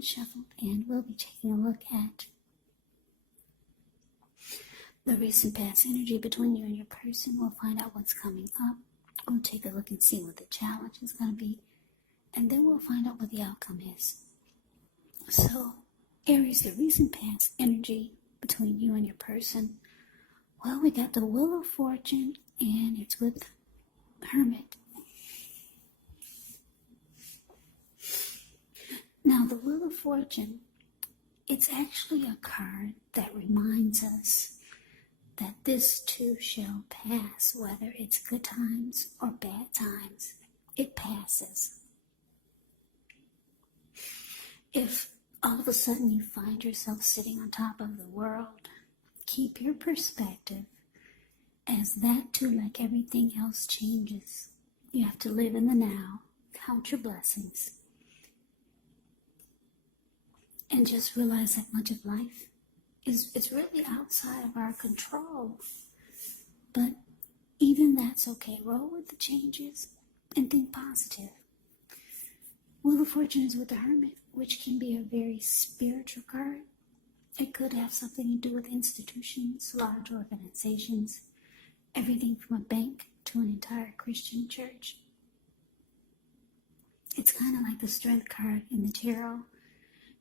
been shuffled, and we'll be taking a look at the recent past energy between you and your person. We'll find out what's coming up. We'll take a look and see what the challenge is going to be, and then we'll find out what the outcome is. So, Aries, the recent past energy between you and your person. Well, we got the Wheel of Fortune, and it's with Hermit. Now, the Wheel of Fortune, it's actually a card that reminds us that this too shall pass, whether it's good times or bad times, it passes. If all of a sudden you find yourself sitting on top of the world, keep your perspective, as that too, like everything else, changes. You have to live in the now, count your blessings, and just realize that much of life is really outside of our control. But even that's okay. Roll with the changes and think positive. Wheel of Fortune is with the Hermit, which can be a very spiritual card. It could have something to do with institutions, large organizations, everything from a bank to an entire Christian church. It's kind of like the Strength card in the tarot.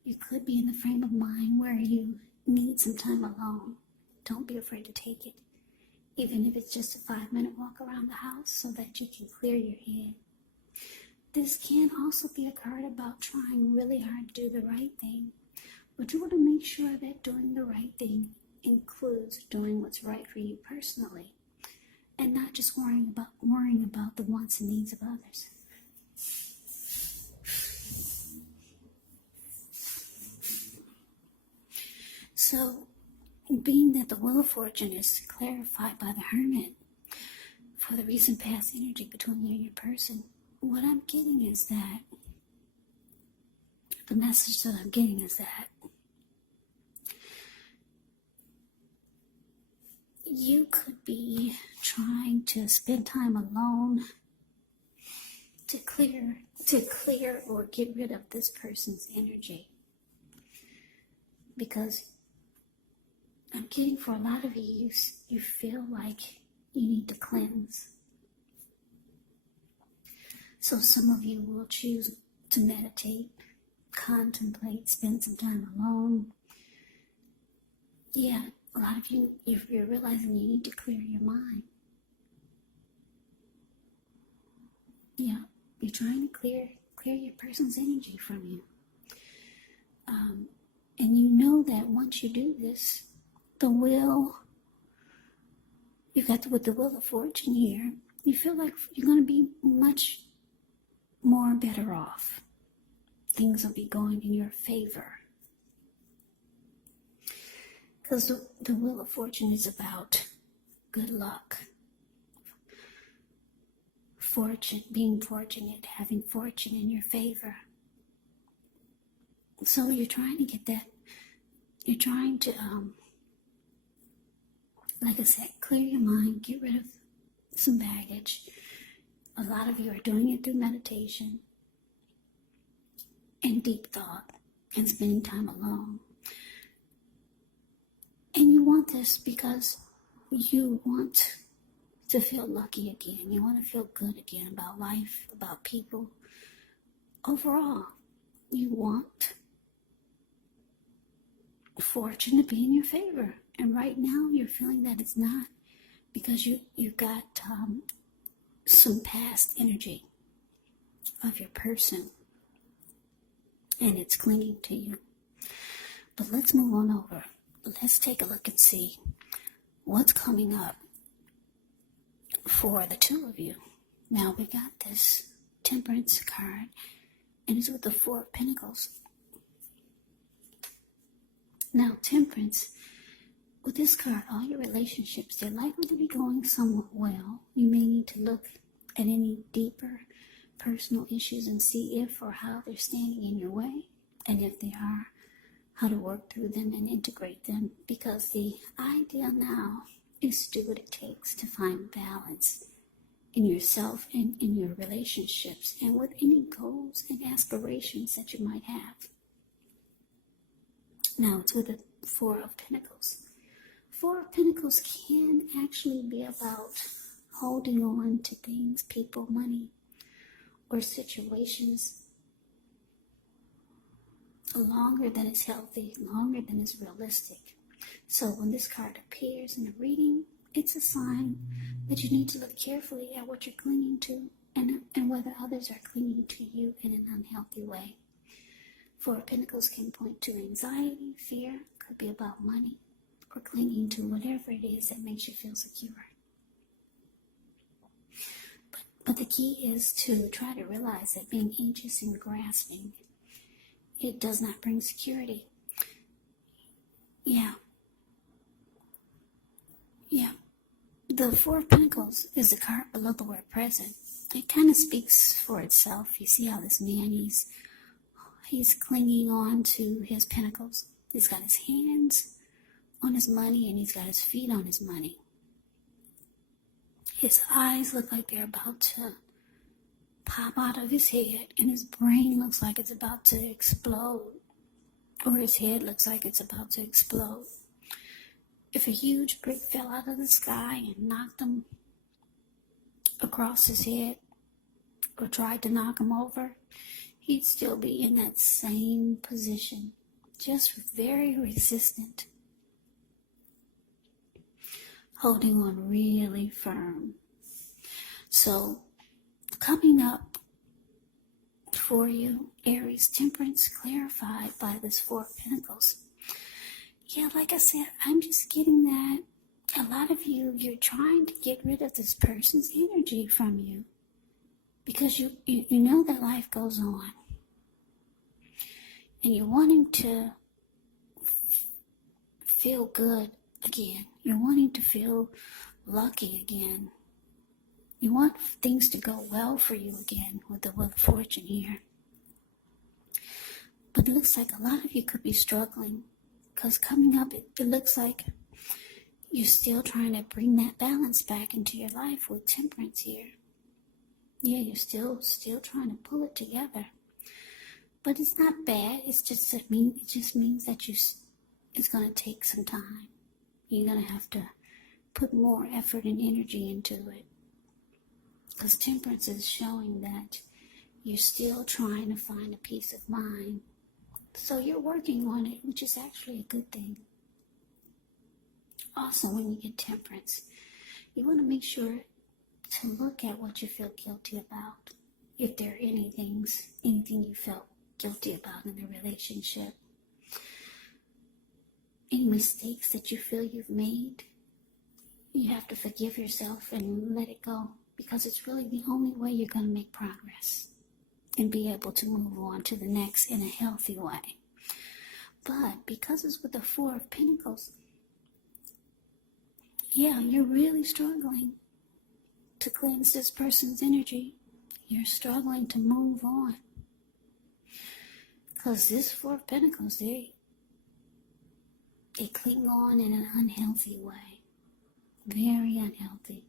You could be in the frame of mind where you need some time alone. Don't be afraid to take it, even if it's just a 5-minute walk around the house so that you can clear your head. This can also be a card about trying really hard to do the right thing, but you want to make sure that doing the right thing includes doing what's right for you personally, and not just worrying about the wants and needs of others. So, being that the Wheel of Fortune is clarified by the Hermit for the recent past energy between you and your person, what I'm getting is that, the message that I'm getting is that you could be trying to spend time alone to clear or get rid of this person's energy. Because I'm getting for a lot of you, you feel like you need to cleanse. So some of you will choose to meditate, contemplate, spend some time alone. Yeah, a lot of you, you're realizing you need to clear your mind. Yeah, you're trying to clear your person's energy from you. And you know that once you do this, you've got with the Wheel of Fortune here, you feel like you're going to be much more better off. Things will be going in your favor. Because the Wheel of Fortune is about good luck, fortune, being fortunate, having fortune in your favor. So you're trying to get that, you're trying to, like I said, clear your mind, get rid of some baggage. A lot of you are doing it through meditation and deep thought and spending time alone. And you want this because you want to feel lucky again. You want to feel good again about life, about people. Overall, you want fortune to be in your favor. And right now, you're feeling that it's not, because you got some past energy of your person, and it's clinging to you. But let's move on over. Let's take a look and see what's coming up for the two of you. Now, we got this Temperance card, and it's with the Four of Pentacles. Now, Temperance, with this card, all your relationships, they're likely to be going somewhat well. You may need to look at any deeper personal issues and see if or how they're standing in your way, and if they are, how to work through them and integrate them, because the idea now is to do what it takes to find balance in yourself and in your relationships and with any goals and aspirations that you might have. Now it's with the Four of Pentacles. Four of Pentacles can actually be about holding on to things, people, money, or situations longer than is healthy, longer than is realistic. So when this card appears in a reading, it's a sign that you need to look carefully at what you're clinging to and whether others are clinging to you in an unhealthy way. Four of Pentacles can point to anxiety, fear, could be about money, or clinging to whatever it is that makes you feel secure. But the key is to try to realize that being anxious and grasping, it does not bring security. Yeah. The Four of Pentacles is the card below the word present. It kind of speaks for itself. You see how this man, he's clinging on to his pentacles. He's got his hands on his money and he's got his feet on his money. His eyes look like they're about to pop out of his head, and his brain looks like it's about to explode, or his head looks like it's about to explode. If a huge brick fell out of the sky and knocked him across his head, or tried to knock him over, he'd still be in that same position, just very resistant, holding on really firm. So, coming up for you, Aries, temperance clarified by this Four of Pentacles. Yeah, like I said, I'm just getting that a lot of you're trying to get rid of this person's energy from you because you know that life goes on. And you're wanting to feel good again. You're wanting to feel lucky again. You want things to go well for you again with the Wheel of Fortune here. But it looks like a lot of you could be struggling because coming up, it looks like you're still trying to bring that balance back into your life with temperance here. Yeah, you're still trying to pull it together. But it's not bad. It just means that it's going to take some time. You're going to have to put more effort and energy into it. Because temperance is showing that you're still trying to find a peace of mind. So you're working on it, which is actually a good thing. Also, when you get temperance, you want to make sure to look at what you feel guilty about. If there are anything you felt guilty about in the relationship. Any mistakes that you feel you've made, you have to forgive yourself and let it go. Because it's really the only way you're going to make progress and be able to move on to the next in a healthy way. But because it's with the Four of Pentacles, yeah, you're really struggling to cleanse this person's energy. You're struggling to move on. Because this Four of Pentacles, they cling on in an unhealthy way. Very unhealthy.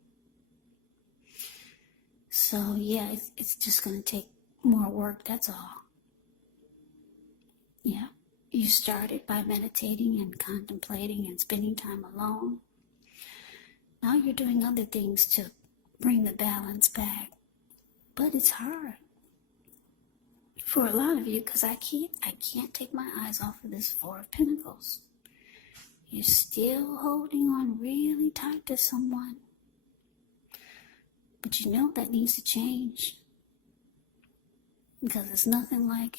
So, yeah, it's just going to take more work, that's all. Yeah, you started by meditating and contemplating and spending time alone. Now you're doing other things to bring the balance back. But it's hard for a lot of you because I can't take my eyes off of this Four of Pentacles. You're still holding on really tight to someone. But you know that needs to change. Because it's nothing like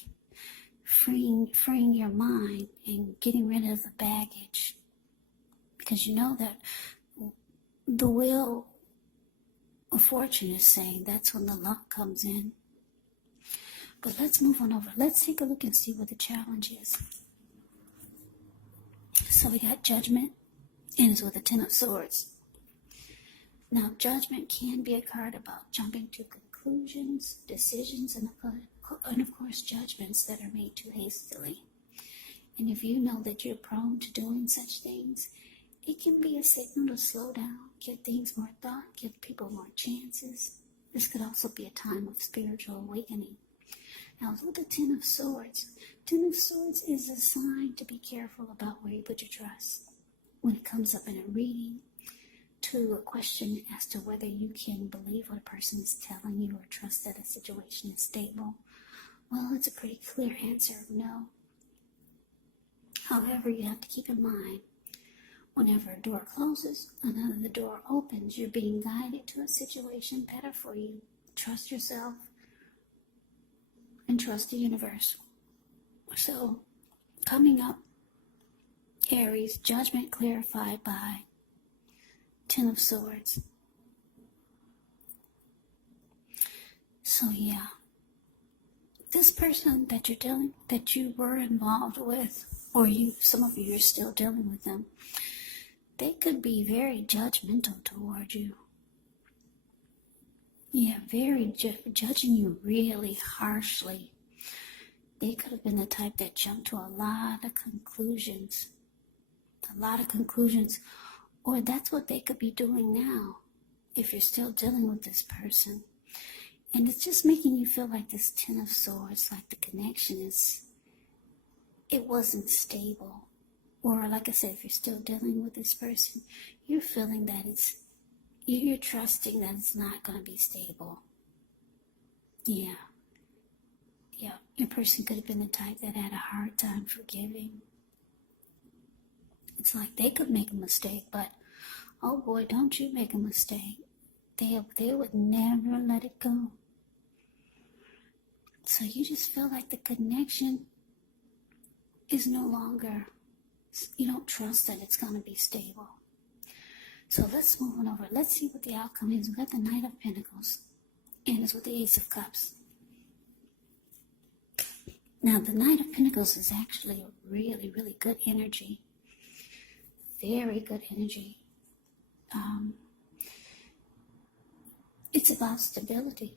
freeing your mind and getting rid of the baggage. Because you know that the Wheel of Fortune is saying that's when the luck comes in. But let's move on over. Let's take a look and see what the challenge is. So we got Judgment, ends with the Ten of Swords. Now, Judgment can be a card about jumping to conclusions, decisions, and of course, judgments that are made too hastily. And if you know that you're prone to doing such things, it can be a signal to slow down, give things more thought, give people more chances. This could also be a time of spiritual awakening. Now with the Ten of Swords. Ten of Swords is a sign to be careful about where you put your trust. When it comes up in a reading, to a question as to whether you can believe what a person is telling you or trust that a situation is stable, well, it's a pretty clear answer of no. However, you have to keep in mind, whenever a door closes, another door opens. You're being guided to a situation better for you. Trust yourself and trust the universe. So, coming up, Aries, judgment clarified by Ten of Swords. So yeah, this person that you were involved with, or some of you are still dealing with them, they could be very judgmental toward you. Yeah, very judging you really harshly. They could have been the type that jumped to a lot of conclusions. Or that's what they could be doing now, if you're still dealing with this person. And it's just making you feel like this Ten of Swords, like the connection it wasn't stable. Or like I said, if you're still dealing with this person, you're feeling that you're trusting that it's not going to be stable. Yeah. Your person could have been the type that had a hard time forgiving. It's like they could make a mistake, but oh boy, don't you make a mistake. They would never let it go. So you just feel like the connection is no longer, you don't trust that it's going to be stable. So let's move on over. Let's see what the outcome is. We've got the Knight of Pentacles, and it's with the Ace of Cups. Now, the Knight of Pentacles is actually a really, really good energy. Very good energy. It's about stability.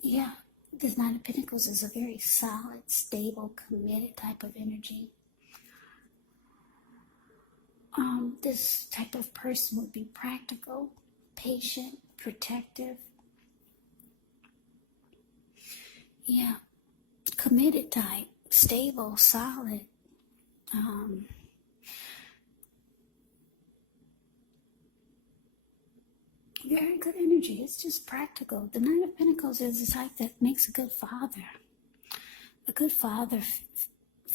Yeah, this Knight of Pentacles is a very solid, stable, committed type of energy. This type of person would be practical, patient, protective. Yeah, committed type, stable, solid. Very good energy. It's just practical. The Knight of Pentacles is the type that makes a good father. A good father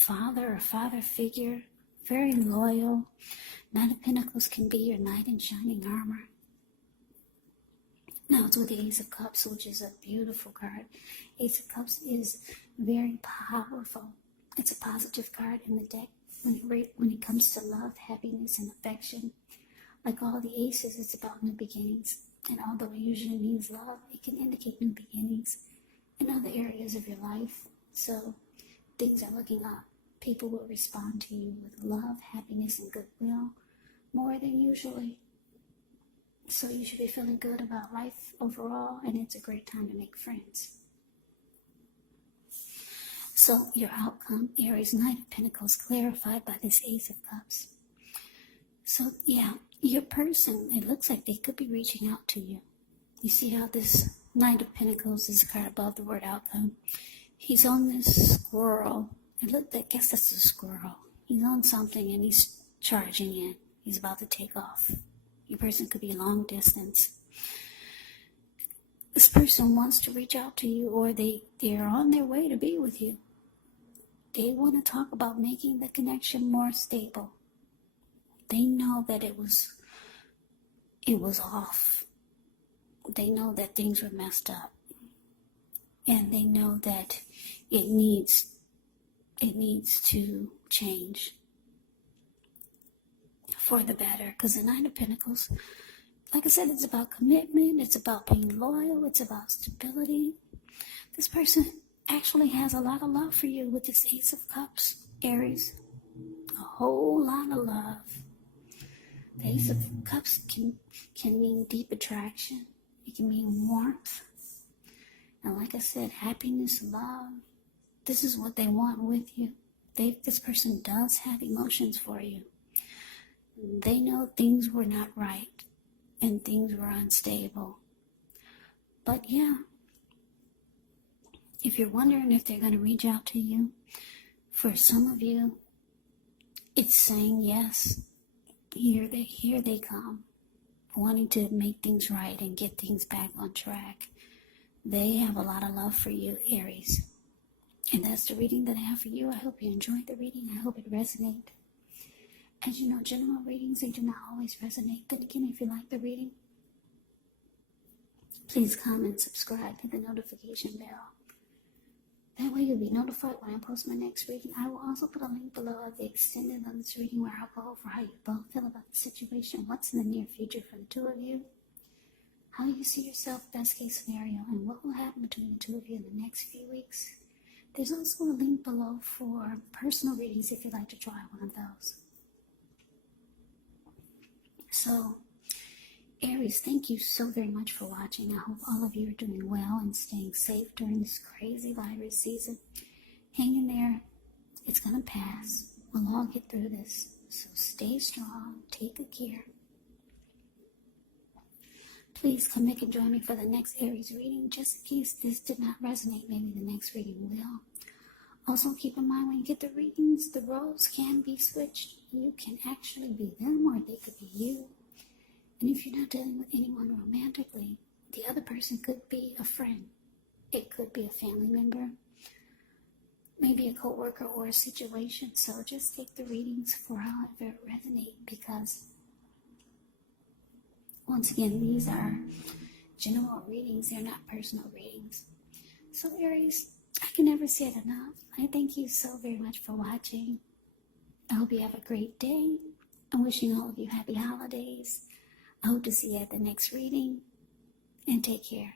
or father figure. Very loyal. Knight of Pentacles can be your knight in shining armor. Now it's with the Ace of Cups, which is a beautiful card. Ace of Cups is very powerful. It's a positive card in the deck when it comes to love, happiness, and affection. Like all the aces, it's about new beginnings. And although it usually means love, it can indicate new beginnings in other areas of your life. So things are looking up. People will respond to you with love, happiness, and goodwill more than usually. So you should be feeling good about life overall, and it's a great time to make friends. So your outcome, Aries, Knight of Pentacles, clarified by this Ace of Cups. So yeah, your person, it looks like they could be reaching out to you. You see how this Knight of Pentacles is a card above the word outcome. He's on this squirrel. I guess that's a squirrel. He's on something and he's charging in. He's about to take off. Your person could be long distance. This person wants to reach out to you, or they're on their way to be with you. They want to talk about making the connection more stable. They know that it was off. They know that things were messed up. And they know that it needs to change for the better. Because the Nine of Pentacles, like I said, it's about commitment. It's about being loyal. It's about stability. This person actually has a lot of love for you with this Ace of Cups, Aries. A whole lot of love. The Ace of Cups can mean deep attraction. It can mean warmth. And like I said, happiness, love. This is what they want with you. This person does have emotions for you. They know things were not right and things were unstable. But yeah, If you're wondering if they're going to reach out to you, for some of you, it's saying yes. Here they come, wanting to make things right and get things back on track. They have a lot of love for you, Aries. And that's the reading that I have for you. I hope you enjoyed the reading. I hope it resonated. As you know, general readings, they do not always resonate. Then again, if you like the reading, please comment, subscribe, hit the notification bell. That way you'll be notified when I post my next reading. I will also put a link below of the extended on this reading where I'll go over how you both feel about the situation, what's in the near future for the two of you, how you see yourself, best case scenario, and what will happen between the two of you in the next few weeks. There's also a link below for personal readings if you'd like to try one of those. So, Aries, thank you so very much for watching. I hope all of you are doing well and staying safe during this crazy virus season. Hang in there. It's going to pass. We'll all get through this. So stay strong. Take good care. Please come back and join me for the next Aries reading. Just in case this did not resonate, maybe the next reading will. Also keep in mind when you get the readings, the roles can be switched. You can actually be them or they could be you. And if you're not dealing with anyone romantically, the other person could be a friend. It could be a family member, maybe a co-worker or a situation. So just take the readings for however it resonates, because once again, these are general readings. They're not personal readings. So Aries, I can never say it enough. I thank you so very much for watching. I hope you have a great day. I'm wishing all of you happy holidays. I hope to see you at the next reading, and take care.